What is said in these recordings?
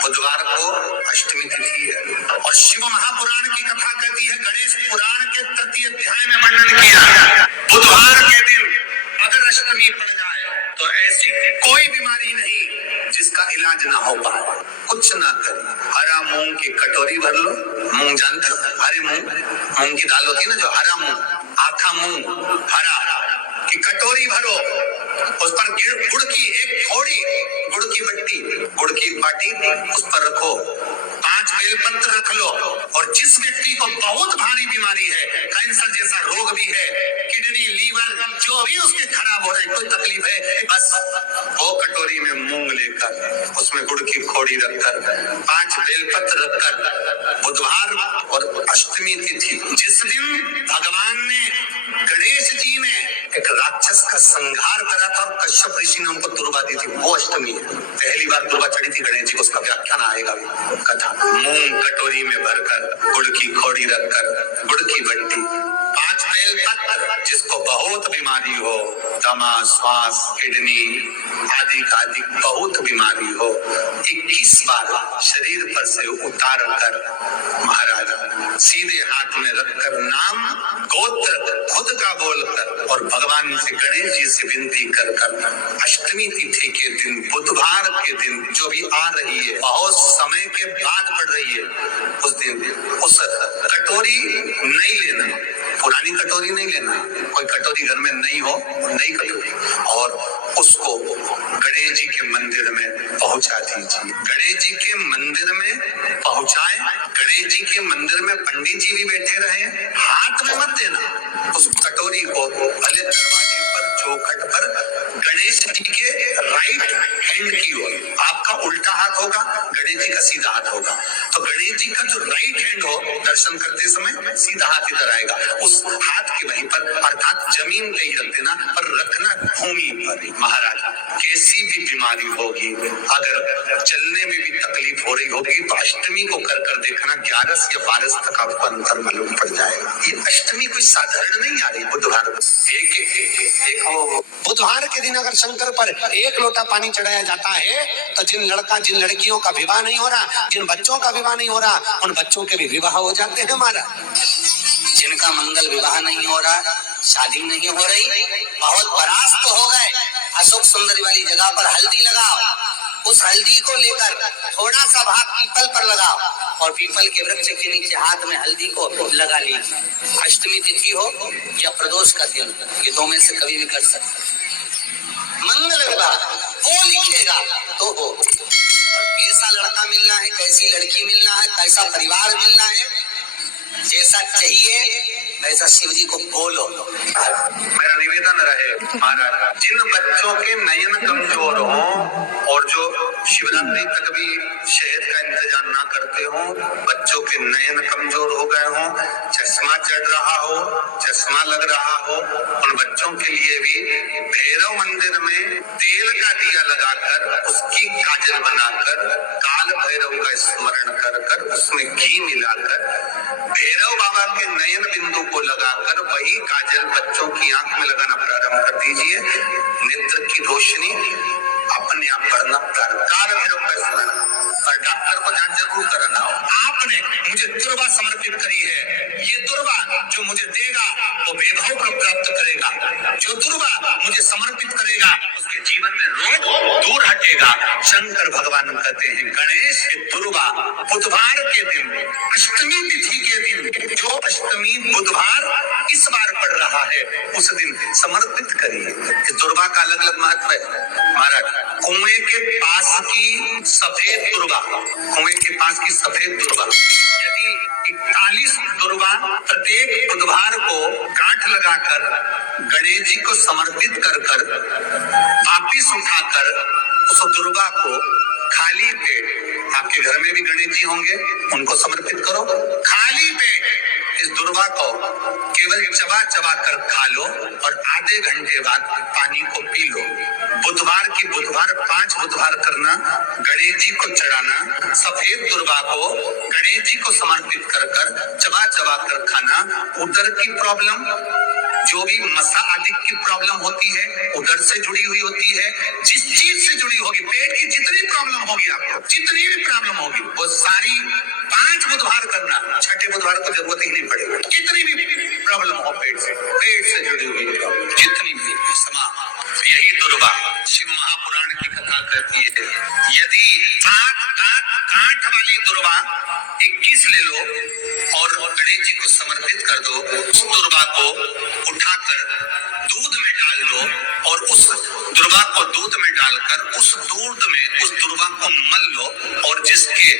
बुधवार को अष्टमी तिथि है और शिव महापुराण की कथा कहती है, गणेश पुराण के तृतीय अध्याय में वर्णन किया, बुधवार के दिन अगर अष्टमी पड़ जाए तो ऐसी कोई बीमारी नहीं जिसका इलाज ना हो पाए। कुछ ना करें, हरा मूंग की कटोरी भर लो। मूंग जानते हो, हरे मूंग की दाल होती है ना, जो हरा मूंग, आखा मूंग हरा की कटोरी भरो, उस पर गुड़ की एक थोड़ी गुड़ की बट्टी, गुड़ की बाटी उस पर रखो, 5 बेलपत्र रख लो, और जिस व्यक्ति को बहुत भारी बीमारी है, कैंसर जैसा रोग भी है, किडनी लीवर जो भी उसके खराब हो रहे हैं, कोई तकलीफ है, बस वो कटोरी में मूंग लेकर उसमें गुड़ की खोड़ी रखकर 5 बेलपत्र रखकर, बुधवार और अष्टमी तिथि जिस दिन भगवान ने गणेश जी ने एक राक्षस का संहार करा था और कश्यप ऋषि ने उनको दुर्वा दी थी, वो अष्टमी है। पहली बार दुर्वा चढ़ी थी गणेश जी को, उसका व्याख्यान आएगा कथा। मूंग कटोरी में भरकर, गुड़ की खोड़ी रखकर, गुड़ की बट्टी, 5 बेलपत्र, जिसको बहुत बीमारी हो, दमा, श्वास, किडनी आदि बहुत बीमारी हो, 21 बार शरीर पर से उतार कर महाराज सीधे हाथ में रखकर नाम गोत्र खुद का बोलकर और भगवान से गणेश जी से विनती कर अष्टमी तिथि के दिन, बुधवार के दिन जो भी आ रही है, बहुत समय के बाद पड़ रही है, उस दिन उस कटोरी नहीं लेना, पुरानी कटोरी नहीं लेना, कोई कटोरी घर में नहीं हो, नई कटोरी, और उसको गणेश जी के मंदिर में पहुंचा दीजिए। गणेश जी के मंदिर में पहुंचाए, गणेश जी के मंदिर में पंडित जी भी बैठे रहे, हाथ में मत देना उस कटोरी को, भले दरवाजे पर, चौखट पर, गणेश जी के राइट हैंड की ओर, आपका उल्टा हाथ होगा, गणेश जी का सीधा हाथ होगा, तो गणेश जी का जो राइट हैंड हो, दर्शन करते समय सीधा हाथ इधर आएगा, उस हाथ के वहीं पर, अर्थात जमीन पे ही रख देना, पर रखना भूमि पर। महाराज कैसी भी बीमारी होगी, अगर चलने में भी तकलीफ हो रही होगी, तो अष्टमी को कर देखना, 11 या 12 तक आपको अंतर मालूम पड़ जाएगा। ये अष्टमी कोई साधारण नहीं आ रही, बुधवार बुधवार के दिन अगर शंकर पर 1 लोटा पानी चढ़ाया जाता है, तो जिन लड़कियों का विवाह नहीं हो रहा, जिन बच्चों का विवाह नहीं हो रहा, उन बच्चों के भी विवाह हो जाते हैं। हमारा जिनका मंगल विवाह नहीं हो रहा, शादी नहीं हो रही, बहुत परास्त हो गए, अशोक सुंदरी वाली जगह पर हल्दी लगाओ, उस हल्दी को लेकर थोड़ा सा भाग पीपल पर लगाओ और पीपल के वृक्ष के नीचे हाथ में हल्दी को लगा लीजिए। अष्टमी तिथि हो या प्रदोष का दिन, ये 2 में से कभी भी कर सकते। मंगल विवाह वो लिखेगा तो हो, और कैसा लड़का मिलना है, कैसी लड़की मिलना है, कैसा परिवार मिलना है, जैसा चाहिए वैसा शिव जी को बोलो। मेरा निवेदन रहे महाराज, जिन बच्चों के नयन कमजोर हो और जो शिवरात्रि तक भी शहद का इंतजाम ना करते हो, बच्चों के नयन कमजोर हो गए हो, चश्मा चढ़ रहा हो, चश्मा लग रहा हो, उन बच्चों के लिए भी भैरव मंदिर में तेल का दिया लगाकर, उसकी काजल बनाकर, काल भैरव का स्मरण कर उसमें घी मिलाकर भैरव बाबा के नयन बिंदु को लगाकर वही काजल बच्चों की आंख में लगाना प्रारंभ कर दीजिए। नेत्र की रोशनी अपने आप बढ़ना प्रारंभ, काल भैरव का स्मरण, और डॉक्टर को जांच जरूर कराना हो। आपने मुझे दुर्वा समर्पित करी है, ये दुर्वा जो मुझे देगा वो वैभव को प्राप्त करेगा, जो दुर्वा मुझे समर्पित करेगा उसके जीवन में रोग दूर हटेगा। शंकर भगवान कहते हैं, गणेश की दुर्वा बुधवार के दिन, अष्टमी तिथि के दिन, जो अष्टमी बुधवार इस बार पड़ रहा है, उस दिन समर्पित करिए। इस दुर्वा का अलग अलग महत्व है महाराज। कुएं के पास की सफेद दुर्वा, कुएं के पास की सफेद दुर्वा, यदि 41 दुर्वा प्रत्येक बुधवार को गांठ लगाकर गणेश जी को समर्पित कर वापिस उठाकर उस दुर्वा को खाली पेट, आपके घर में भी गणेश जी होंगे, उनको समर्पित करो, खाली पेट इस दुर्वा को केवल चबा कर खा लो और आधे घंटे बाद पानी को पी लो। बुधवार की बुधवार 5 बुधवार करना, गणेश जी को चढ़ाना, सफेद दुर्वा को गणेश जी को समर्पित कर चबा कर खाना। उदर की प्रॉब्लम, जो भी मसा आदि की प्रॉब्लम होती है, उदर से जुड़ी हुई होती है, जिस चीज से जुड़ी होगी, पेट की जितनी होगी आपको, जितनी भी प्रॉब्लम होगी वो सारी 5 बुधवार करना, छठे बुधवार को जरूरत ही नहीं पड़ेगी। कितनी भी प्रॉब्लम हो पेट से जुड़ी हुई प्रॉब्लम जितनी भी यही दुर्वा शिव महापुराण की कथा कहती है। यदि 7 कांठ वाली दुर्वा 21 ले लो और गणेश जी को समर्पित कर दो, उस दुर्वा को उठाकर दूध में डाल लो और उस दुर्वा को दूध में डालकर उस दूध में उस दुर्वा को मल लो, और जिसके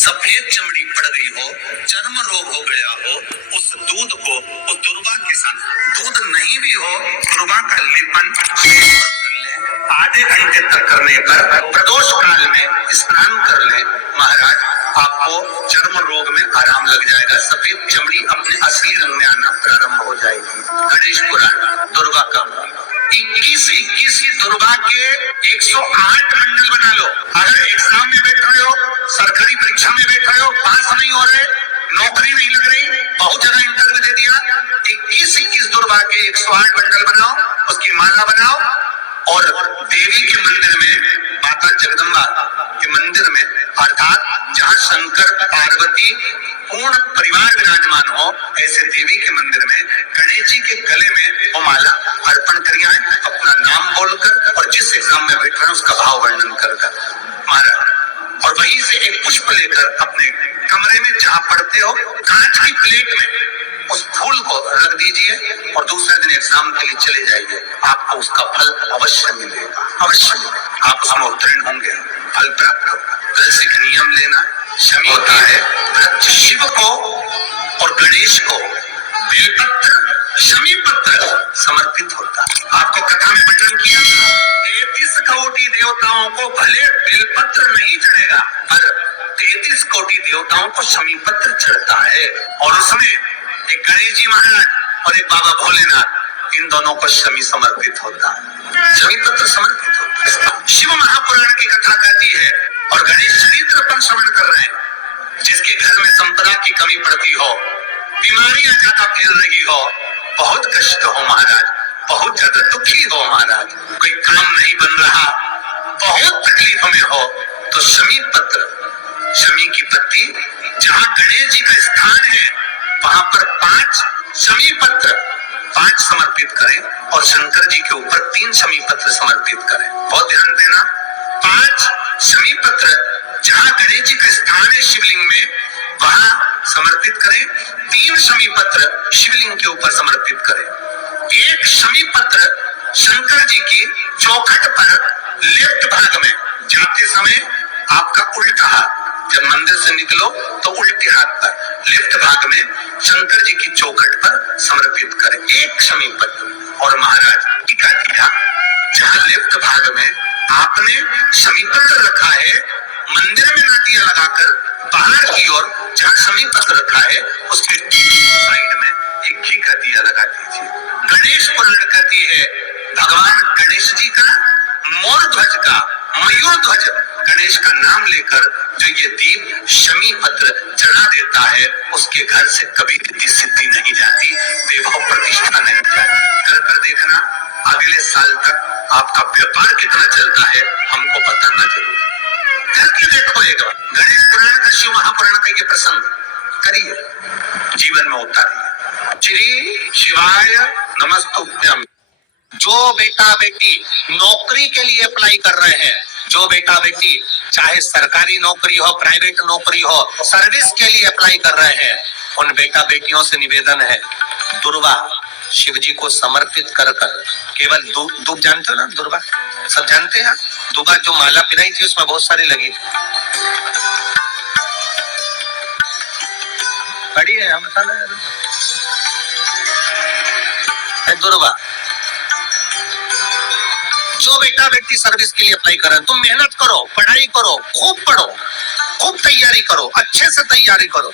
सफेद चमड़ी पड़ गई हो, चर्म रोग हो गया हो, उस दूध को उस दुर्वा के साथ, दूध नहीं भी हो, दुर्वा का लेपन आधे घंटे तक करने पर प्रदोष काल में स्नान कर ले, महाराज आपको चर्म रोग में आराम लग जाएगा, सफेद चमड़ी अपने असली रंग में आना प्रारंभ हो जाएगी। गणेश पुराण दुर्वा का 21 दुर्वा के 108 मंडल बना लो। अगर एग्जाम में बैठ रहे हो, सरकारी परीक्षा में बैठ रहे हो, पास नहीं हो रहे, नौकरी नहीं लग रही, बहुत जगह इंटरव्यू दे दिया, 21 दुर्वा के 108 मंडल बनाओ, उसकी माला बनाओ और देवी के मंदिर में, माता जगदम्बा के मंदिर में, अर्थात जहाँ शंकर पार्वती पूर्ण परिवार विराजमान हो, ऐसे देवी के मंदिर में गणेश जी के गले में वो माला अर्पण करिए, अपना नाम बोलकर और जिस एग्जाम में बैठ रहे हैं उसका भाव वर्णन कर महाराज, और वहीं से एक पुष्प लेकर अपने कमरे में जहाँ पढ़ते हो कांच की प्लेट में उस फूल को रख दीजिए और दूसरे दिन एग्जाम के लिए चले जाइए, आपको उसका फल अवश्य मिलेगा, अवश्य मिलेगा, आप उसमें उत्तीर्ण होंगे, फल प्राप्त होगा। कल से नियम लेना शमी होता है, व्रत शिव को और गणेश को बेलपत्र शमी पत्र समर्पित होता है। आपको कथा में वर्णन किया 33 कोटि देवताओं को भले बेलपत्र नहीं चढ़ेगा, पर 33 कोटि देवताओं को शमी पत्र चढ़ता है, और उसमें एक गणेश जी महाराज और एक बाबा भोलेनाथ, इन दोनों को शमी समर्पित होता है, शमी पत्र समर्पित होता है। शिव महापुराण की कथा कहती है और गणेश चरित्र पर श्रवण कर रहे हैं, जिसके घर में संपदा की कमी पड़ती हो, बीमारियां ज्यादा फैल रही हो, बहुत कष्ट हो महाराज, बहुत ज्यादा दुखी हो महाराज, कोई काम नहीं बन रहा, बहुत तकलीफ में हो, तो शमी पत्र, शमी की पत्ती, जहाँ गणेश जी का स्थान है वहां पर 5 शमी पत्र 5 समर्पित करें और शंकर जी के ऊपर 3 शमी पत्र समर्पित करें। बहुत ध्यान देना, 5 शमी पत्र जहाँ गणेश जी का स्थान है शिवलिंग में वहां समर्पित करें, 3 शमी पत्र शिवलिंग के ऊपर समर्पित करें। एक शमी पत्र शंकर जी की चौखट पर लेफ्ट भाग में जाते समय आपका उल्टा हाथ, जब मंदिर से निकलो तो उल्टे हाथ पर लेफ्ट भाग में शंकर जी की चौखट पर समर्पित करें, एक शमी पत्र। और महाराज टीका दिया, जहाँ लेफ्ट भाग में आपने शमी पत्र रखा है, मंदिर में ना दिया लगाकर बाहर की ओर जहाँ शमी पत्र रखा है उसके साइड में एक घी का दिया लगा दीजिए। गणेश पुराण कहती है भगवान गणेश जी का मोर ध्वज का मयूर ध्वज गणेश का नाम लेकर जो ये दीप शमी पत्र चढ़ा देता है, उसके घर से कभी रिद्धि सिद्धि नहीं जाती, वैभव प्रतिष्ठा नहीं जाती। कर देखना अगले साल तक आपका व्यापार कितना चलता है हमको बताना जरूर, करके देखो एक बार। गणेश पुराण का शिव महापुराण का ये प्रसंग करिए, जीवन में उतारिए। श्री शिवाय नमस्तुभ्यम। जो बेटा बेटी नौकरी के लिए अप्लाई कर रहे हैं, जो बेटा बेटी चाहे सरकारी नौकरी हो, प्राइवेट नौकरी हो, सर्विस के लिए अप्लाई कर रहे हैं, उन बेटा बेटियों से निवेदन है, दुर्वा शिव जी को समर्पित कर केवल दूब जानते हो ना, दुर्वा सब जानते हैं, दुर्वा जो माला पिराई थी उसमें बहुत सारी लगी थी, बड़ी है हम दुर्वा। जो बेटा बेटी सर्विस के लिए अप्लाई कर रहे हैं, तुम मेहनत करो, पढ़ाई करो, खूब पढ़ो, खूब तैयारी करो, अच्छे से तैयारी करो,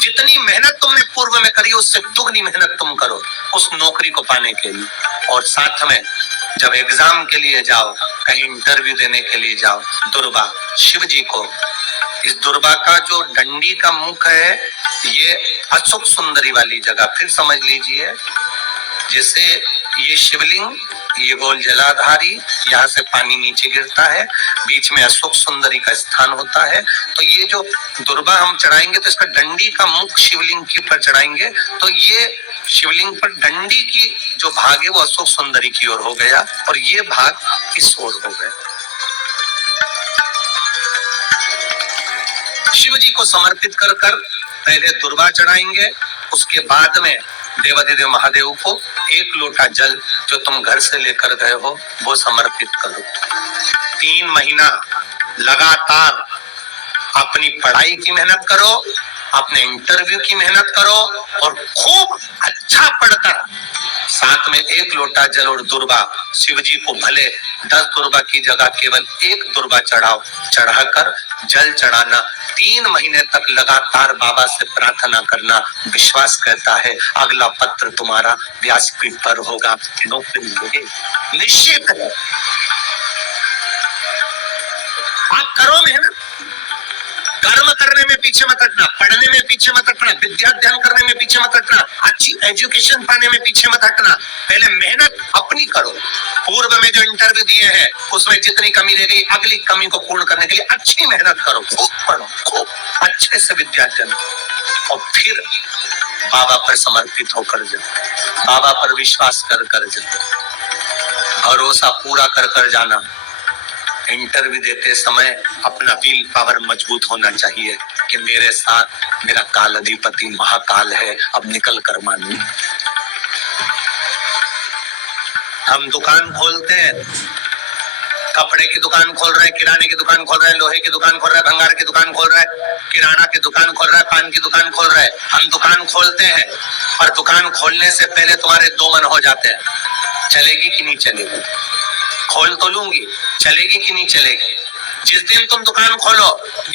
जितनी मेहनत तुमने पूर्व में करी उससे दुगनी मेहनत तुम करो उस नौकरी को पाने के लिए। और साथ में जब एग्जाम के लिए जाओ, कहीं इंटरव्यू देने के लिए जाओ, दुर्वा शिव जी को, इस दुर्वा का जो डंडी का मुख है ये अशोक सुंदरी वाली जगह, फिर समझ लीजिए जैसे ये शिवलिंग, ये गोल जलाधारी, यहाँ से पानी नीचे गिरता है, बीच में अशोक सुंदरी का स्थान होता है। तो ये जो दुर्बा हम चढ़ाएंगे तो इसका डंडी का मुख शिवलिंग के ऊपर चढ़ाएंगे, तो ये शिवलिंग पर डंडी की जो भाग है वो अशोक सुंदरी की ओर हो गया और ये भाग इस ओर हो गया। शिव जी को समर्पित कर पहले दुर्बा चढ़ाएंगे, उसके बाद में देवाधिदेव महादेव को एक लोटा जल जो तुम घर से लेकर गए हो वो समर्पित करो। 3 महीना लगातार अपनी पढ़ाई की मेहनत करो, अपने इंटरव्यू की मेहनत करो और खूब अच्छा पढ़कर साथ में 1 लोटा जल और दुर्बा, शिव जी को भले 10 दुर्बा की जगह केवल 1 दुर्बा चढ़ाओ, चढ़ाकर जल चढ़ाना, 3 महीने तक लगातार बाबा से प्रार्थना करना। विश्वास कहता है अगला पत्र तुम्हारा व्यासपीठ पर होगा, नौकरी मिलेगी, निश्चित है। आप करो मेहनत, कर्म करने में पीछे मत हटना, पढ़ने में पीछे मत हटना, विद्या अध्ययन करने में पीछे मत हटना, अच्छी एजुकेशन पाने में पीछे मत हटना। पहले मेहनत अपनी करो। पूर्व में जो इंटरव्यू दिए हैं उसमें जितनी कमी रह गई, अगली कमी को पूर्ण करने के लिए अच्छी मेहनत करो, खूब पढ़ो, खूब अच्छे से विद्या अध्ययन और फिर बाबा पर समर्पित होकर जाओ, बाबा पर विश्वास कर जाओ, भरोसा पूरा कर जाना। इंटरव्यू देते समय अपना विल पावर मजबूत होना चाहिए कि मेरे साथ मेरा काल अधिपति महाकाल है, अब निकल कर मानू। हम दुकान खोलते हैं, कपड़े की दुकान खोल रहे हैं, किराने की दुकान खोल रहे हैं, लोहे की दुकान खोल रहे हैं, भंगार की दुकान खोल रहे हैं, किराना की दुकान खोल रहा है, पान की दुकान खोल रहे हैं। हम दुकान खोलते हैं और दुकान खोलने से पहले तुम्हारे 2 मन हो जाते हैं, चलेगी कि नहीं चलेगी, खोल तो लूंगी, चलेगी कि नहीं चलेगी। जिस दिन तुम दुकान खोलो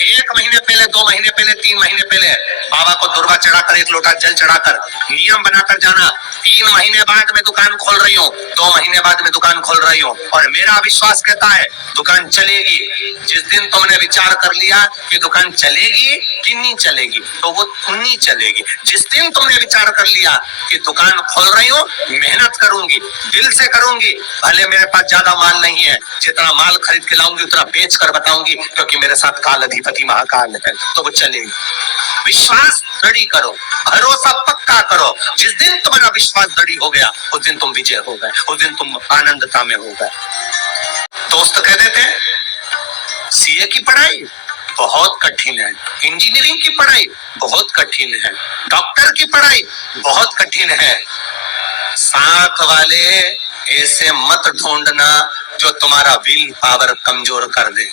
1 महीने पहले, 2 महीने पहले, 3 महीने पहले बाबा को दुर्बा चढ़ाकर 1 लोटा जल चढ़ाकर नियम बनाकर जाना, 3 महीने बाद में दुकान खोल रही हूँ, 2 महीने बाद में दुकान खोल रही हूँ और मेरा विश्वास कहता है दुकान चलेगी। जिस दिन तुमने विचार कर लिया कि दुकान चलेगी कि नहीं चलेगी तो वो नहीं चलेगी। जिस दिन तुमने विचार कर लिया कि दुकान खोल रही हूँ, मेहनत करूंगी, दिल से करूंगी, भले मेरे पास ज्यादा माल नहीं है, जितना माल खरीद के लाऊंगी उतना बेच कर बताऊंगी क्योंकि मेरे साथ काल अधिपति महाकाल है, तो वो चलेगी। विश्वास दृढ़ करो, भरोसा पक्का करो। जिस दिन तुम्हारा विश्वास दृढ़ हो गया उस दिन तुम विजय हो गए, उस दिन तुम आनंदता में हो गए। दोस्त कह देते सीए की पढ़ाई बहुत कठिन है, इंजीनियरिंग की पढ़ाई बहुत कठिन है, डॉक्टर की पढ़ाई बहुत कठिन है। साथ वाले ऐसे मत ढूंढना जो तुम्हारा विल पावर कमजोर कर दे।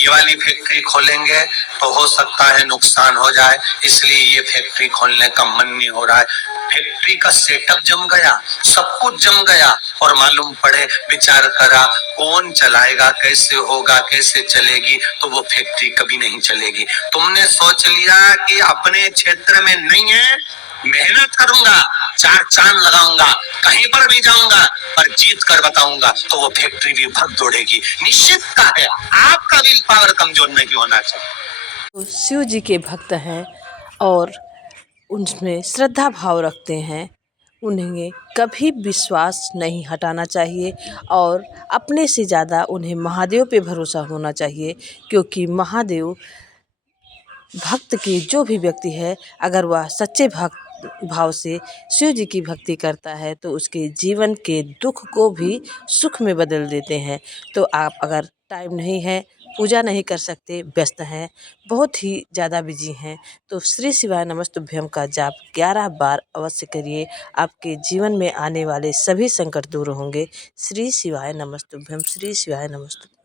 ये वाली फैक्ट्री खोलेंगे तो हो सकता है नुकसान हो जाए, इसलिए ये फैक्ट्री खोलने का मन नहीं हो रहा है। फैक्ट्री का सेटअप जम गया, सब कुछ जम गया और मालूम पड़े विचार करा कौन चलाएगा, कैसे होगा, कैसे चलेगी, तो वो फैक्ट्री कभी नहीं चलेगी। तुमने सोच लिया कि अपने क्षेत्र में नहीं है, मेहनत करूंगा, 4 चांद लगाऊंगा, कहीं पर भी जाऊंगा पर जीत कर बताऊंगा, तो वो फैक्ट्री भी भग दौड़ेगी। निश्चित का है, आपका विल पावर कमजोर नहीं होना चाहिए। तो शिव जी के भक्त हैं और उनमें श्रद्धा भाव रखते हैं, उन्हें कभी विश्वास नहीं हटाना चाहिए और अपने से ज़्यादा उन्हें महादेव पे भरोसा होना चाहिए, क्योंकि महादेव भक्त के जो भी व्यक्ति है अगर वह सच्चे भक्त भाव से शिव जी की भक्ति करता है तो उसके जीवन के दुख को भी सुख में बदल देते हैं। तो आप अगर टाइम नहीं है, पूजा नहीं कर सकते, व्यस्त हैं, बहुत ही ज़्यादा बिजी हैं, तो श्री शिवाय नमस्तुभ्यम का जाप 11 बार अवश्य करिए। आपके जीवन में आने वाले सभी संकट दूर होंगे। श्री शिवाय नमस्तुभ्यम, श्री शिवाय नमस्तुभ्यम।